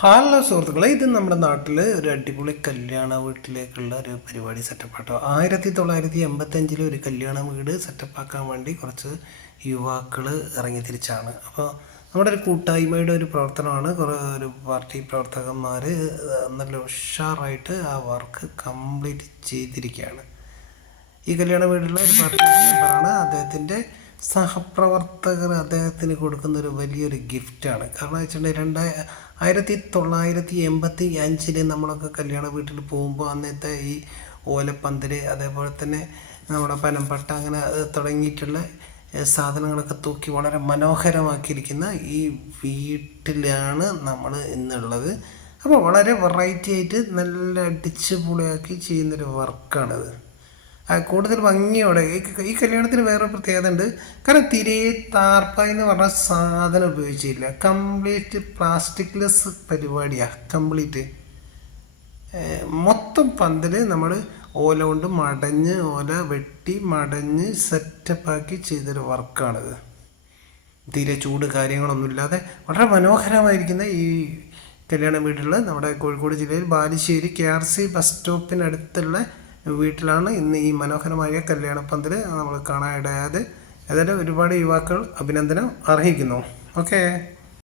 Hello സുഹൃത്തുക്കളെ, ഇത് നമ്മുടെ നാട്ടിൽ ഒരു അടിപൊളി കല്യാണ വീട്ടിലേക്കുള്ള ഒരു പരിപാടി സെറ്റപ്പാട്ടോ. 1985 ഒരു കല്യാണ വീട് സെറ്റപ്പാക്കാൻ വേണ്ടി കുറച്ച് യുവാക്കൾ ഇറങ്ങി തിരിച്ചാണ്. അപ്പോൾ നമ്മുടെ ഒരു കൂട്ടായ്മയുടെ ഒരു പ്രവർത്തനമാണ്. ഒരു പാർട്ടി പ്രവർത്തകന്മാർ നല്ല ഉഷാറായിട്ട് ആ വർക്ക് കംപ്ലീറ്റ് ചെയ്തിരിക്കുകയാണ്. ഈ കല്യാണ വീടുള്ള ഒരു പാർട്ടി മെമ്പറാണ്. അദ്ദേഹത്തിൻ്റെ സഹപ്രവർത്തകർ അദ്ദേഹത്തിന് കൊടുക്കുന്നൊരു വലിയൊരു ഗിഫ്റ്റാണ്. കാരണം വെച്ചിട്ടുണ്ടെങ്കിൽ 1985 നമ്മളൊക്കെ കല്യാണ വീട്ടിൽ പോകുമ്പോൾ അന്നത്തെ ഈ ഓലപ്പന്തൽ, അതേപോലെ തന്നെ നമ്മുടെ പനമ്പട്ട, അങ്ങനെ തുടങ്ങിയിട്ടുള്ള സാധനങ്ങളൊക്കെ തൂക്കി വളരെ മനോഹരമാക്കിയിരിക്കുന്ന ഈ വീട്ടിലാണ് നമ്മൾ ഇന്നുള്ളത്. അപ്പോൾ വളരെ വെറൈറ്റി ആയിട്ട് നല്ല അടിച്ച് പൊളിയാക്കി ചെയ്യുന്നൊരു വർക്കാണിത്. കൂടുതൽ ഭംഗിയോടെ ഈ കല്യാണത്തിന് വേറെ പ്രത്യേകത ഉണ്ട്. കാരണം തിരെ താർപ്പായി എന്ന് പറഞ്ഞ സാധനം ഉപയോഗിച്ചില്ല. കംപ്ലീറ്റ് പ്ലാസ്റ്റിക്ലെസ് പരിപാടിയാണ്. കംപ്ലീറ്റ് മൊത്തം പന്തൽ നമ്മൾ ഓല കൊണ്ട് ഓല വെട്ടി മടഞ്ഞ് സെറ്റപ്പാക്കി ചെയ്തൊരു വർക്കാണിത്. തീരെ ചൂട് കാര്യങ്ങളൊന്നുമില്ലാതെ വളരെ മനോഹരമായിരിക്കുന്ന ഈ കല്യാണ വീട്ടിൽ നമ്മുടെ കോഴിക്കോട് ജില്ലയിൽ ബാലുശ്ശേരി KRC ബസ് സ്റ്റോപ്പിനടുത്തുള്ള വീട്ടിലാണ് ഇന്ന് ഈ മനോഹരമായ കല്യാണപ്പന്തൽ നമ്മൾ കാണാനിടയായത്. ഏതായാലും ഒരുപാട് യുവാക്കൾ അഭിനന്ദനം അർഹിക്കുന്നു. ഓക്കേ.